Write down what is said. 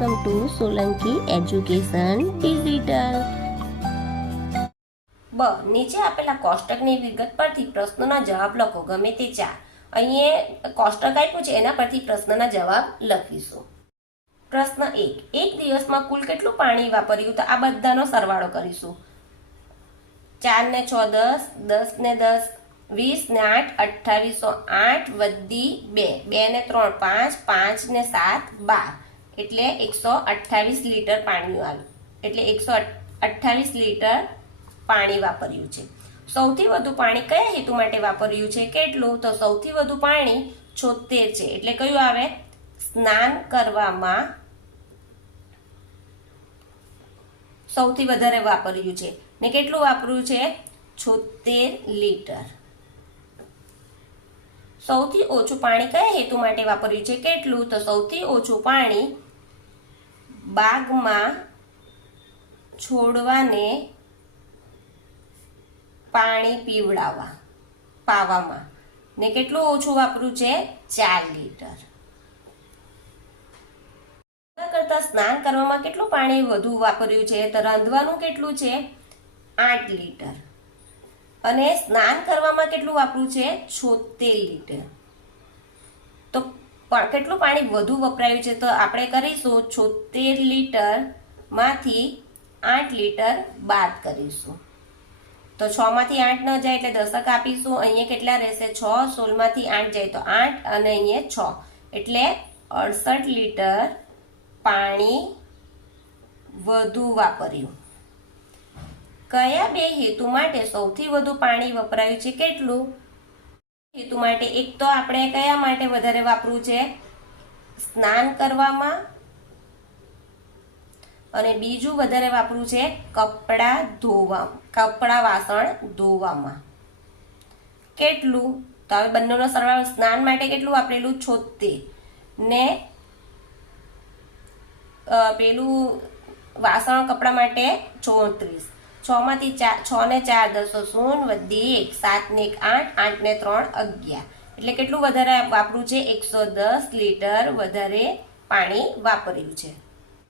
Welcome to Solanki education digital. નીચે આપેલા કોષ્ટકની વિગત પરથી પ્રશ્નોના જવાબ લખો, ગમે તે 4। અહીંયા કોષ્ટક આપ્યું છે, એના પરથી પ્રશ્નના જવાબ લખીશું। પ્રશ્ન 1, એક દિવસમાં કુલ કેટલું પાણી વાપર્યું? તો આ બધાનો સરવાળો કરીશું। 4 ને 6 10, 10 ને 10 20 ને 8 28, 8 વધી 2, 2 ને 3 5, 5 ને 7 12, એટલે 128 લીટર પાણી આવ્યું, એટલે 128 લીટર પાણી વાપર્યું છે। સૌથી વધુ પાણી કયા હેતુ માટે વાપર્યું છે? કેટલું? તો સૌથી વધુ પાણી 76 છે, એટલે કયું આવે? સ્નાન કરવામાં સૌથી વધારે વાપર્યું છે, ને કેટલું વાપર્યું છે? 76 લીટર। સૌથી ઓછું પાણી કયા હેતુ માટે વાપર્યું છે? કેટલું? તો સૌથી ઓછું પાણી બાગમાં છોડવાને પાણી પાવામાં, ને કેટલું ઓછું વાપર્યું છે? 4 લીટર। કરતા સ્નાન કરવામાં કેટલું પાણી વધુ વાપર્યું છે? તો રાંધવાનું કેટલું છે? 8 લીટર, અને સ્નાન કરવામાં કેટલું વાપર્યું છે? 76 લીટર। તો કેટલું પાણી વધુ વપરાયું છે? તો આપણે કરીશું 76 લીટર માંથી 8 લીટર બાદ કરીશું, તો 6 માંથી 8 ન જાય એટલે દશક આપીશું। અહીંયા કેટલા રહેશે? 6, 16 માંથી 8 જાય તો 8, અને અહીંયા 6, એટલે 68 લીટર પાણી વધુ વાપર્યું। કયા બે હેતુ માટે સૌથી વધુ પાણી વપરાયું છે? કેટલું હેતુ માટે? એક તો આપણે કયા માટે વધારે વાપરવું છે? સ્નાન કરવામાં, અને બીજું વધારે વાપરવું છે કપડા વાસણ ધોવામાં। કેટલું? તો હવે બંનેનો સરવાળો, સ્નાન માટે કેટલું વાપરેલું? 76, ને પેલું વાસણ કપડા માટે 34। 6 માંથી 6 ને 4 10, 0 વધી 1, 7 ને 1 8, 8 ને 3 11, એટલે કેટલું વધારે વાપર્યું છે? 110 લીટર વધારે પાણી વાપર્યું છે।